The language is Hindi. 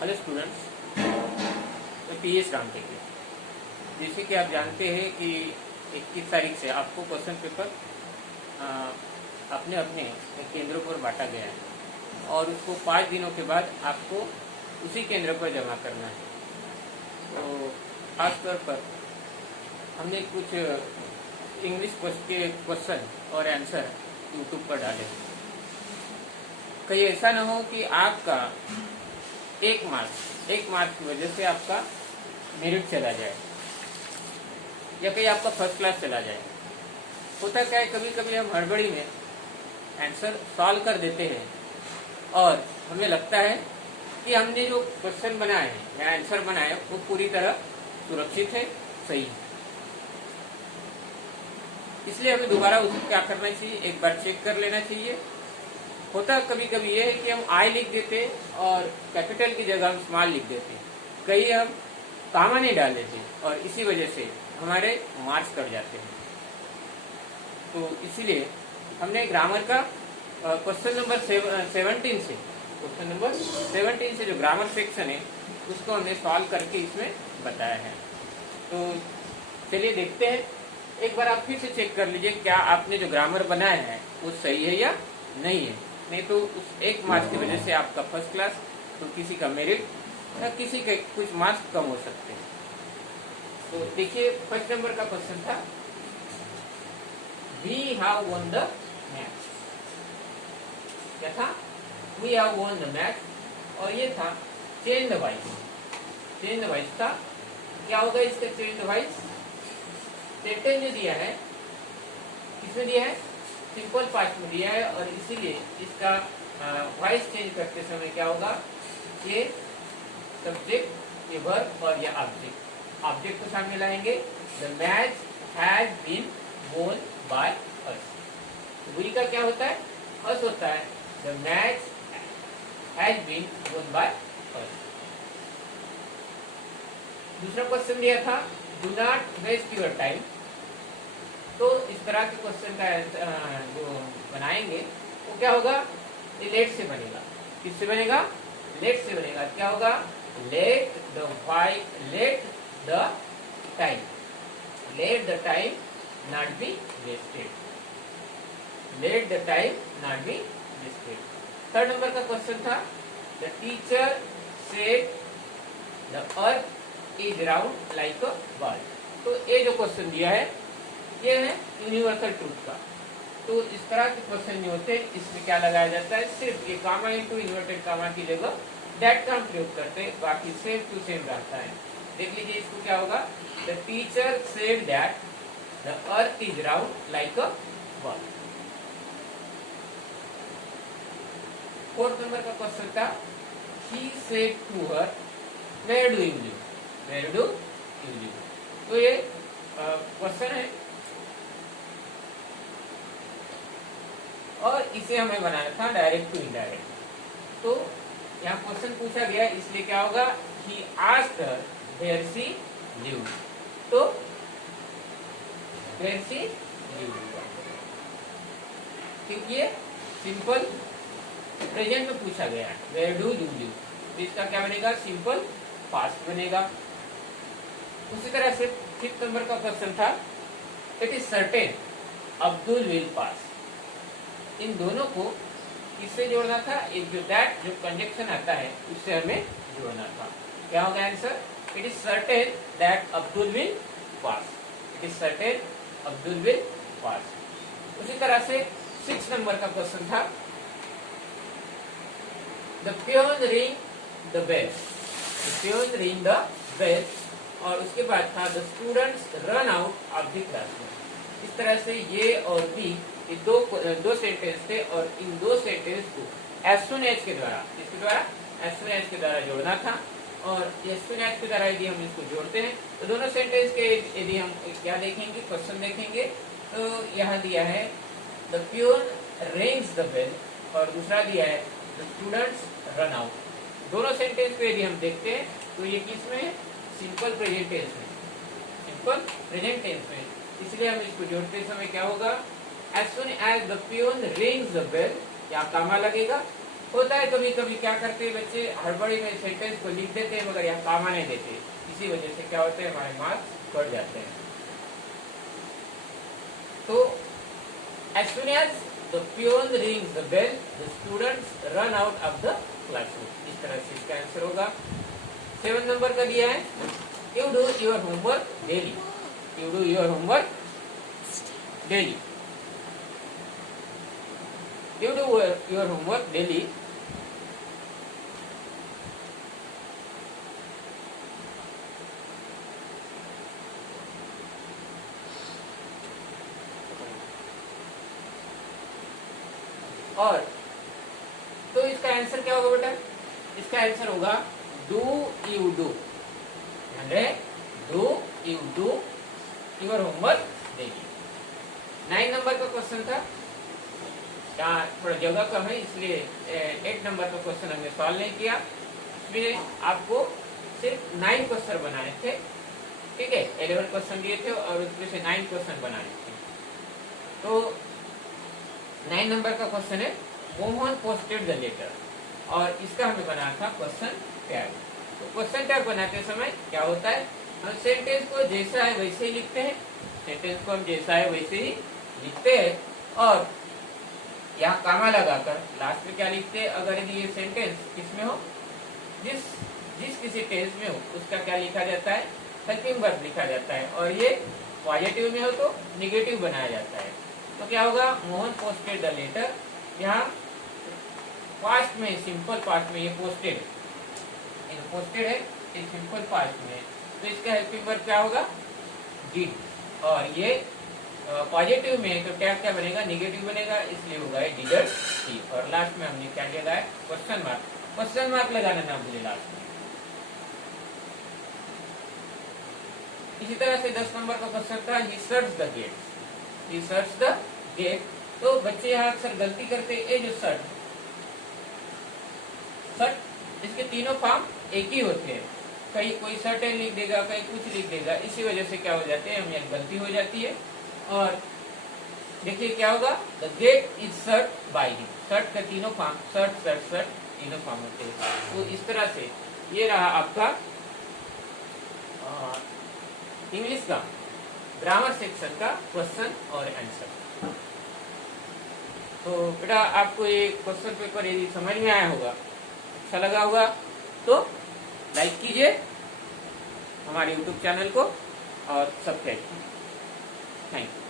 हेलो स्टूडेंट्स, मैं पीएस रामटेके। जैसे कि आप जानते हैं कि 21 तारीख से आपको क्वेश्चन पेपर अपने अपने केंद्रों पर बांटा गया है और उसको 5 दिनों के बाद आपको उसी केंद्र पर जमा करना है। तो खासतौर पर हमने कुछ इंग्लिश के क्वेश्चन और आंसर यूट्यूब पर डाले। कहीं ऐसा ना हो कि आपका एक मार्क्स की वजह से आपका मेरिट चला जाए या कहीं आपका फर्स्ट क्लास चला जाए। होता क्या है, कभी कभी हम हड़बड़ी में आंसर सॉल्व कर देते हैं और हमें लगता है कि हमने जो क्वेश्चन बनाए हैं या आंसर बनाए वो पूरी तरह सुरक्षित है, सही है। इसलिए हमें दोबारा उसको क्या करना चाहिए, एक बार चेक कर लेना चाहिए। होता कभी कभी ये है कि हम आई लिख देते और कैपिटल की जगह हम स्मॉल लिख देते, कहीं हम कामा नहीं डाल देते और इसी वजह से हमारे मार्क्स कट जाते हैं। तो इसीलिए हमने ग्रामर का क्वेश्चन नंबर 17 से जो ग्रामर सेक्शन है उसको हमने सॉल्व करके इसमें बताया है। तो चलिए देखते हैं। एक बार आप फिर से चेक कर लीजिए क्या आपने जो ग्रामर बनाया है वो सही है या नहीं है। नहीं तो उस एक मार्क्स की वजह से आपका फर्स्ट क्लास, तो किसी का मेरिट या किसी के कुछ मार्क्स कम हो सकते हैं। तो देखिए, फर्स्ट नंबर का क्वेश्चन था, we have won the match. क्या था? We have won the match. और ये था चेंज द वाइस था। क्या होगा इसका चेंज द वाइस? सेंटेंस जो दिया है किसमें दिया है? सिंपल पास्ट में दिया है और इसीलिए इसका वॉइस चेंज करते समय क्या होगा, ये सब्जेक्ट, ये वर्ब और ये ऑब्जेक्ट। ऑब्जेक्ट को सामने लाएंगे, the match has been won by us. We का क्या होता है? अस होता है। The match has been won by us. दूसरा क्वेश्चन दिया था, do not waste your time. तो इस तरह के क्वेश्चन का जो बनाएंगे वो क्या होगा, ये लेट से बनेगा। किससे बनेगा? लेट से बनेगा। क्या होगा? Let the time not be wasted. Let the time not be wasted. Third number का क्वेश्चन था, the teacher said the earth is round like a ball. तो ये जो क्वेश्चन दिया है ये है यूनिवर्सल ट्रूथ का। तो इस तरह के क्वेश्चन जो होते हैं इसमें क्या लगाया जाता है, सिर्फ ये कामा इनटू इन्वर्टेड कामा की जगह दैट का हम प्रयोग करते हैं, बाकी सेम टू सेम रहता है। देख लीजिए इसको क्या होगा, the teacher said that the earth is round like a ball. Fourth number का क्वेश्चन था, he said to her where do you live. Where do you live. तो ये क्वेश्चन है और इसे हमें बनाना था डायरेक्ट टू इनडायरेक्ट। तो यहाँ क्वेश्चन पूछा गया इसलिए क्या होगा, he asked her where she lived. तो वेयर शी लिव्ड, क्योंकि ये सिंपल प्रेजेंट में पूछा गया है, वेयर डू यू लिव। तो इसका क्या बनेगा? सिंपल पास्ट बनेगा। उसी तरह से फिफ्थ नंबर का क्वेश्चन था, it is certain Abdul will pass. इन दोनों को किससे जोड़ना था? एक जो दैट जो कंजक्शन आता है उससे हमें जोड़ना था। क्या होगा answer? It is certain that Abdul will pass. It is certain Abdul will pass. उसी तरह से 6 नंबर का क्वेश्चन था, the peon ring the bell. The peon ring the bell. और उसके बाद था, the students run out of the classroom. इस तरह से ये और बी ये दो सेंटेंस थे और इन दो सेंटेंस को एज सुन एज के द्वारा, इसके द्वारा एज सुन एज के द्वारा जोड़ना था। और एज सुन एज के द्वारा यदि हम इसको जोड़ते हैं तो दोनों सेंटेंस के यदि हम क्या देखेंगे, क्वेश्चन देखेंगे, तो यहाँ दिया है the peon rings the bell और दूसरा दिया है द स्टूडेंट्स रन आउट। दोनों सेंटेंस को यदि हम देखते हैं तो ये किस में है? सिंपल प्रेजेंट टेंस में। सिंपल प्रेजेंट टेंस में, इसलिए हम इसको जोड़ते समय क्या होगा, as soon as the peon rings the bell, यहाँ कामा लगेगा होता है कभी कभी क्या करते हैं बच्चे, हड़बड़ी में सेंटेंस को लिख देते हैं मगर यहाँ कामा नहीं देते, इसी वजह से क्या होते हैं हमारे मार्क्स कट जाते हैं। तो as soon as the peon rings the bell, the students run out of the classroom। इस तरह से इसका आंसर होगा। 7 नंबर का दिया है, you do your homework daily। you do your homework daily। you do your homework daily। और तो इसका आंसर क्या होगा बेटा, इसका आंसर होगा do you do, do you do your homework daily. 9 number का क्वेश्चन था, यहाँ थोड़ा जगह कम है इसलिए 8 नंबर का क्वेश्चन हमने सॉल्व नहीं किया। इसमें आपको सिर्फ 9 क्वेश्चन बनाने थे, ठीक है। 11 क्वेश्चन दिए थे और उसमें से 9 क्वेश्चन बनाने थे। तो 9 नंबर का क्वेश्चन है मोहन पोस्टेड द लेटर, और इसका हमें बनाना था क्वेश्चन टैग। तो क्वेश्चन टैग बनाते समय क्या होता है, हम सेंटेंस को जैसा है वैसे ही लिखते हैं, सेंटेंस को हम जैसा है वैसे ही लिखते हैं, और यहाँ कामा लगाकर लास्ट में क्या लिखते हैं, अगर यदि ये सेंटेंस किसमें हो, जिस किसी टेंस में हो उसका क्या लिखा जाता है, हेल्पिंग वर्ब लिखा जाता है, और ये पॉजिटिव में हो तो निगेटिव बनाया जाता है। तो क्या होगा, मोहन पोस्टेड द लेटर, यहाँ पास्ट में, सिंपल पास्ट में ये पोस्टेड है, ये सिंपल पास्ट में, तो इसका हेल्पिंग वर्ब क्या होगा, डिड, और ये पॉजिटिव में तो टैग क्या बनेगा, निगेटिव बनेगा, इसलिए होगा ये डिडंट सी। और लास्ट में हमने क्या लगाया, क्वेश्चन मार्क। क्वेश्चन मार्क लगाना ना भूले लास्ट में। इसी तरह से 10 नंबर का क्वेश्चन था, he search the gate, he search the gate. तो बच्चे यहाँ अक्सर गलती करते, ये जो सर्च इसके तीनों फॉर्म एक ही होते हैं, कहीं कोई सर्टेन लिख देगा, कहीं कुछ लिख देगा, इसी वजह से क्या हो जाते हैं, हमें गलती हो जाती है। और देखिए क्या होगा, the gate is shut by him, shut का तीनों फॉर्म, सर्ट सर्ट सर्ट तीनों फॉर्म होते हैं। तो इस तरह से ये रहा आपका इंग्लिश का ग्रामर सेक्शन का क्वेश्चन और आंसर। तो बेटा आपको ये क्वेश्चन पेपर यदि समझ में आया होगा, अच्छा लगा होगा, तो लाइक कीजिए हमारे YouTube चैनल को और सब्सक्राइब कीजिए। Thank you.